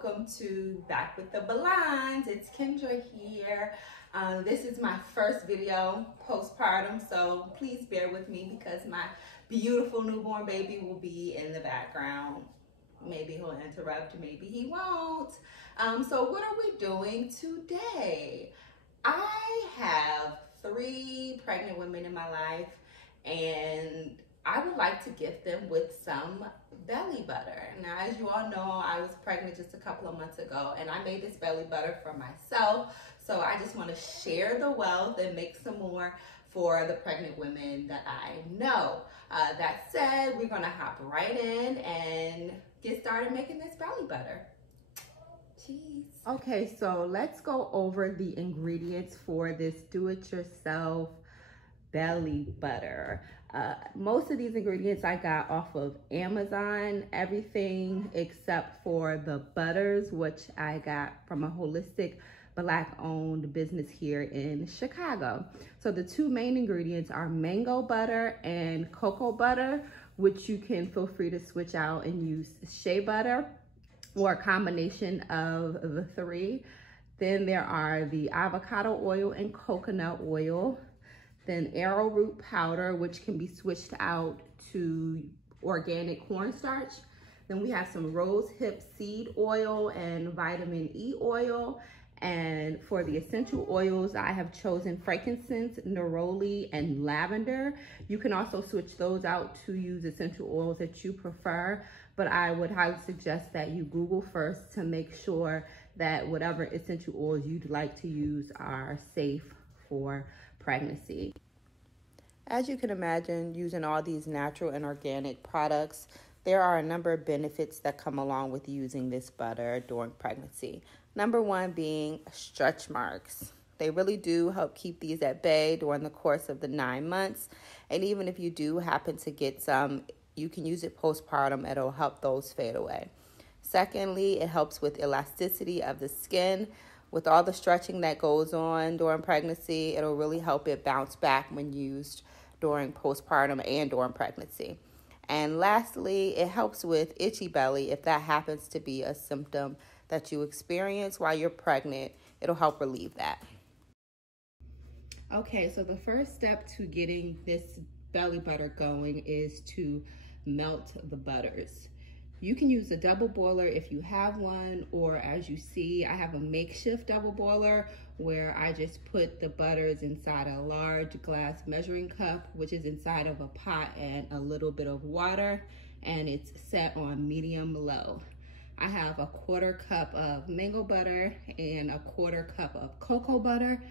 welcome to Back with the Blondes. It's Kendra here. This is my first video postpartum, so please bear with me because my beautiful newborn baby will be in the background. Maybe he'll interrupt, maybe he won't. So what are we doing today? I have 3 pregnant women in my life, and I would like to gift them with some belly butter. Now, as you all know, I was pregnant just a couple of months ago, and I made this belly butter for myself. So I just want to share the wealth and make some more for the pregnant women that I know. That said, we're going to hop right in and get started making this belly butter. Cheese. Okay, so let's go over the ingredients for this do-it-yourself belly butter. Most of these ingredients I got off of Amazon, everything except for the butters, which I got from a holistic Black-owned business here in Chicago. So the 2 main ingredients are mango butter and cocoa butter, which you can feel free to switch out and use shea butter or a combination of the 3. Then there are the avocado oil and coconut oil. Then arrowroot powder, which can be switched out to organic cornstarch. Then we have some rosehip seed oil and vitamin E oil. And for the essential oils, I have chosen frankincense, neroli, and lavender. You can also switch those out to use essential oils that you prefer, but I would highly suggest that you Google first to make sure that whatever essential oils you'd like to use are safe for pregnancy. As you can imagine, using all these natural and organic products, there are a number of benefits that come along with using this butter during pregnancy. Number 1 being stretch marks. They really do help keep these at bay during the course of the 9 months. And even if you do happen to get some, you can use it postpartum. It'll help those fade away. Secondly, it helps with elasticity of the skin. With all the stretching that goes on during pregnancy, it'll really help it bounce back when used during postpartum and during pregnancy. And lastly, it helps with itchy belly if that happens to be a symptom that you experience while you're pregnant. It'll help relieve that. Okay, so the first step to getting this belly butter going is to melt the butters. You can use a double boiler if you have one, or as you see, I have a makeshift double boiler where I just put the butters inside a large glass measuring cup, which is inside of a pot, and a little bit of water, and it's set on medium low. I have a 1/4 cup of mango butter and a 1/4 cup of cocoa butter.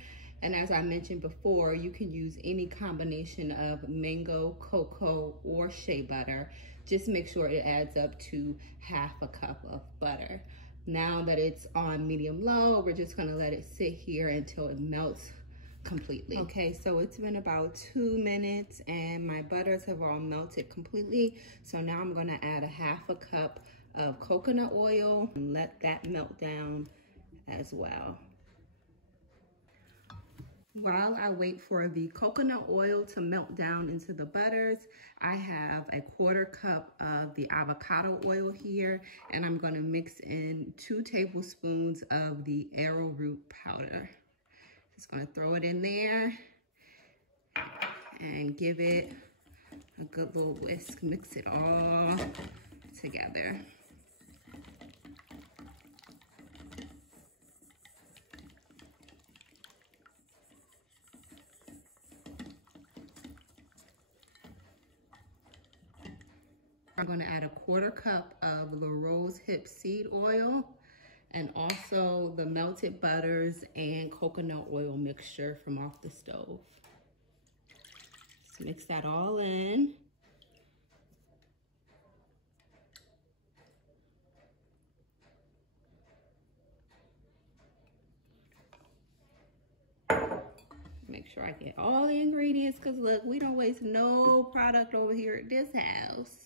And as I mentioned before, you can use any combination of mango, cocoa, or shea butter. Just make sure it adds up to 1/2 cup of butter. Now that it's on medium low, we're just gonna let it sit here until it melts completely. Okay, so it's been about 2 minutes and my butters have all melted completely. So now I'm gonna add a 1/2 cup of coconut oil and let that melt down as well. While I wait for the coconut oil to melt down into the butters, I have a 1/4 cup of the avocado oil here, and I'm gonna mix in 2 tablespoons of the arrowroot powder. Just gonna throw it in there and give it a good little whisk. Mix it all together. I'm going to add a 1/4 cup of the rosehip seed oil and also the melted butters and coconut oil mixture from off the stove. Just mix that all in. Make sure I get all the ingredients because look, we don't waste no product over here at this house.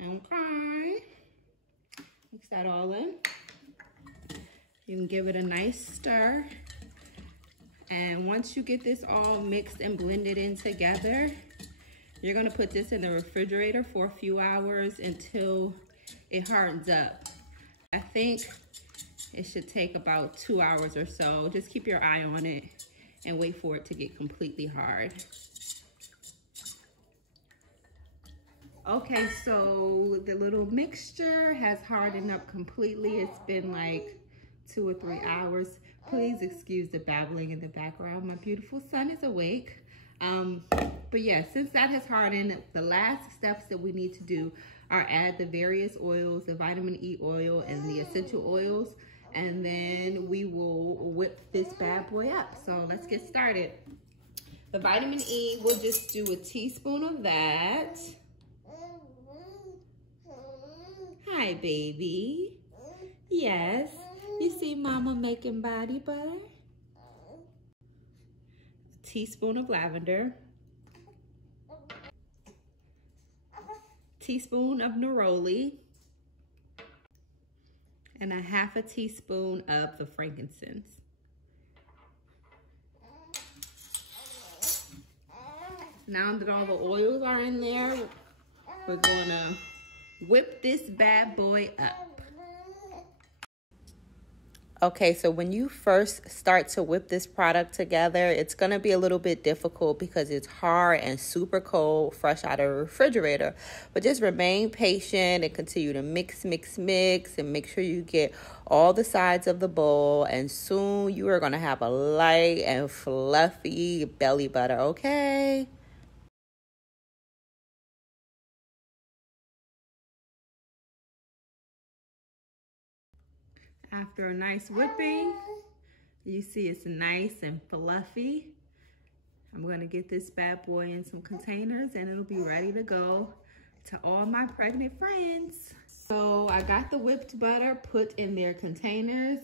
Okay, mix that all in. You can give it a nice stir. And once you get this all mixed and blended in together, you're gonna put this in the refrigerator for a few hours until it hardens up. I think it should take about 2 hours or so. Just keep your eye on it and wait for it to get completely hard. Okay, so the little mixture has hardened up completely. It's been like 2 or 3 hours. Please excuse the babbling in the background. My beautiful son is awake. But yeah, since that has hardened, the last steps that we need to do are add the various oils, the vitamin E oil and the essential oils, and then we will whip this bad boy up. So let's get started. The vitamin E, we'll just do a teaspoon of that. Hi, baby. Yes, you see mama making body butter? Teaspoon of lavender, teaspoon of neroli, and a half a teaspoon of the frankincense. Now that all the oils are in there, we're gonna whip this bad boy up. Okay, so when you first start to whip this product together, it's going to be a little bit difficult because it's hard and super cold, fresh out of the refrigerator. But just remain patient and continue to mix, mix, mix, and make sure you get all the sides of the bowl. And soon you are going to have a light and fluffy belly butter, okay? After a nice whipping, you see it's nice and fluffy. I'm gonna get this bad boy in some containers and it'll be ready to go to all my pregnant friends. So I got the whipped butter put in their containers.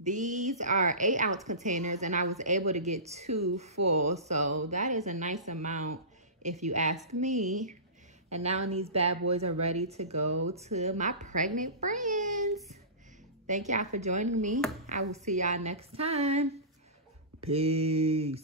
These are 8-ounce containers and I was able to get 2 full. So that is a nice amount if you ask me. And now these bad boys are ready to go to my pregnant friends. Thank y'all for joining me. I will see y'all next time. Peace.